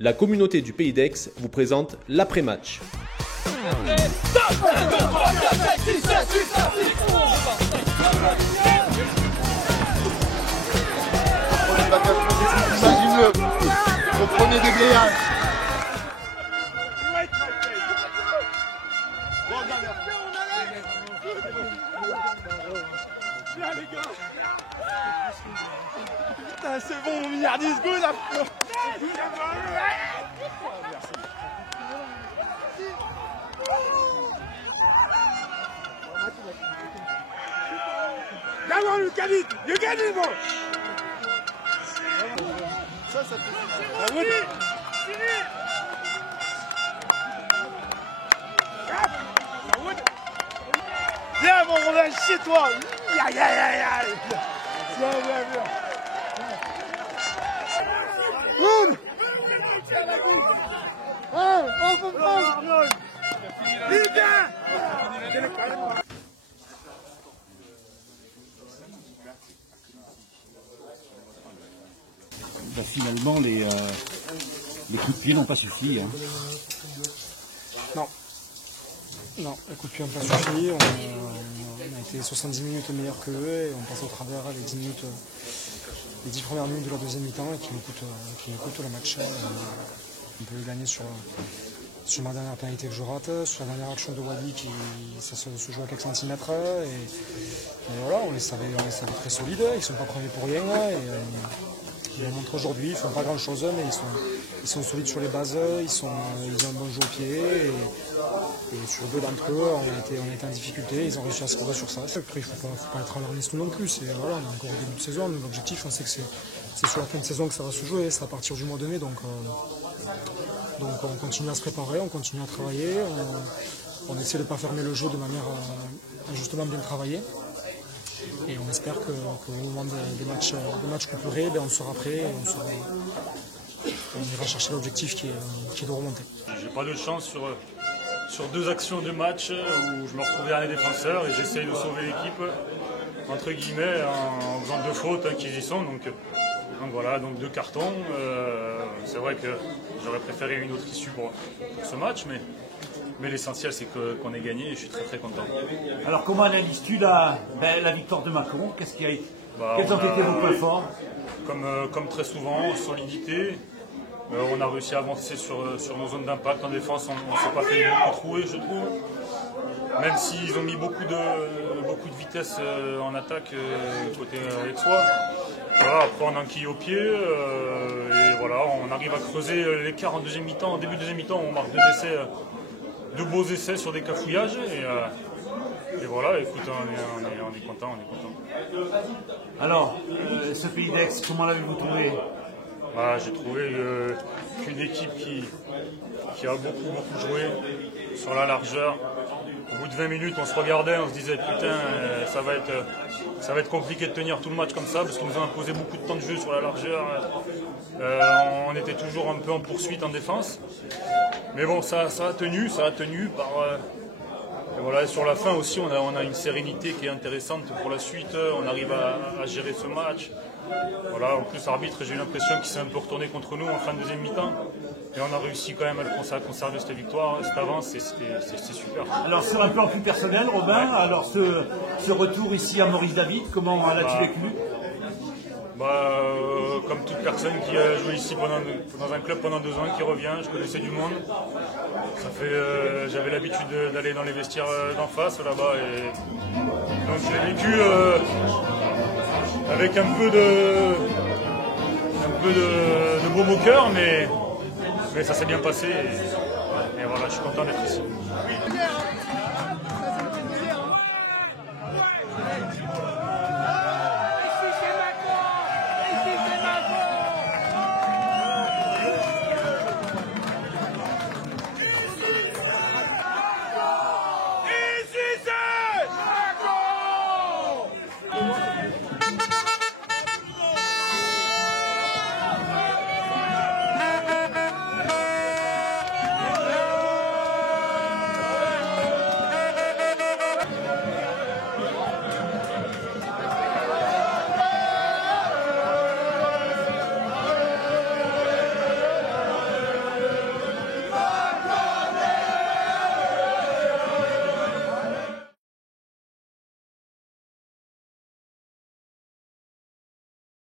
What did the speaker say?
La communauté du Pays d'Aix vous présente l'après-match. Imagine-le, au premier degré. Putain, c'est bon, mon milliardiste, go là. Gagne le Khalid, you get it, bon. Ça fait Viens, mon Romain, chez toi. Ya. Viens. Boum. Finalement, les coups de pied n'ont pas suffi. Hein. Non, les coups de pied n'ont pas suffi. On a été 70 minutes meilleurs qu'eux et on passe au travers les 10 premières minutes de la deuxième mi-temps et qui nous coûtent le match. On peut le gagner sur ma dernière pénalité que je rate, sur la dernière action de Wadi ça se joue à quelques centimètres. Et voilà, on les savait très solides, ils ne sont pas premiers pour rien. Ils le montrent aujourd'hui, ils ne font pas grand chose, mais ils sont solides sur les bases, ils ont un bon jeu au pied. Et sur deux d'entre eux, on a été en difficulté, ils ont réussi à se trouver sur ça. Après, il ne faut pas être alarmiste non plus. Voilà, on est encore au début de saison, l'objectif, on sait que c'est sur la fin de saison que ça va se jouer, c'est à partir du mois de mai. Donc on continue à se préparer, on continue à travailler, on essaie de ne pas fermer le jeu de manière à justement bien travailler. Et on espère qu'au moment des matchs couperés, on sera prêt et on ira chercher l'objectif qui est de remonter. J'ai pas de chance sur deux actions de match où je me retrouvais à un défenseur et j'essaye de sauver l'équipe entre guillemets en faisant deux fautes qui y sont. Donc voilà, donc deux cartons. C'est vrai que j'aurais préféré une autre issue pour ce match, mais l'essentiel c'est qu'on ait gagné et je suis très très content. Alors comment analyses-tu la victoire de Macron? Quels ont été vos points forts? Comme très souvent, solidité. On a réussi à avancer sur nos zones d'impact en défense, on ne s'est pas fait beaucoup trouer, je trouve. Même s'ils ont mis beaucoup de vitesse en attaque côté aixois. Voilà, après on enquille au pied et voilà, on arrive à creuser l'écart en deuxième mi-temps. En début de deuxième mi-temps, on marque deux beaux essais sur des cafouillages et voilà, écoute, on est content. Alors, ce Pays d'Aix, comment l'avez-vous trouvé? J'ai trouvé qu'une équipe qui a beaucoup joué sur la largeur. Au bout de 20 minutes, on se regardait, on se disait putain, ça va être compliqué de tenir tout le match comme ça parce qu'ils nous ont imposé beaucoup de temps de jeu sur la largeur. On était toujours un peu en poursuite en défense. Mais bon, ça a tenu par... Et voilà, sur la fin aussi, on a une sérénité qui est intéressante pour la suite. On arrive à gérer ce match. Voilà, en plus, l'arbitre, j'ai eu l'impression qu'il s'est un peu retourné contre nous en fin de deuxième mi-temps. Et on a réussi quand même à conserver cette victoire, cette avance, et c'était super. Alors, sur un plan plus personnel, Robin, alors ce retour ici à Maurice David, comment l'as-tu vécu? Comme toute personne qui a joué ici dans un club pendant 2 ans, qui revient, je connaissais du monde. J'avais l'habitude d'aller dans les vestiaires d'en face là-bas, et donc je l'ai vécu avec un peu de baume au cœur, mais ça s'est bien passé et voilà, je suis content d'être ici.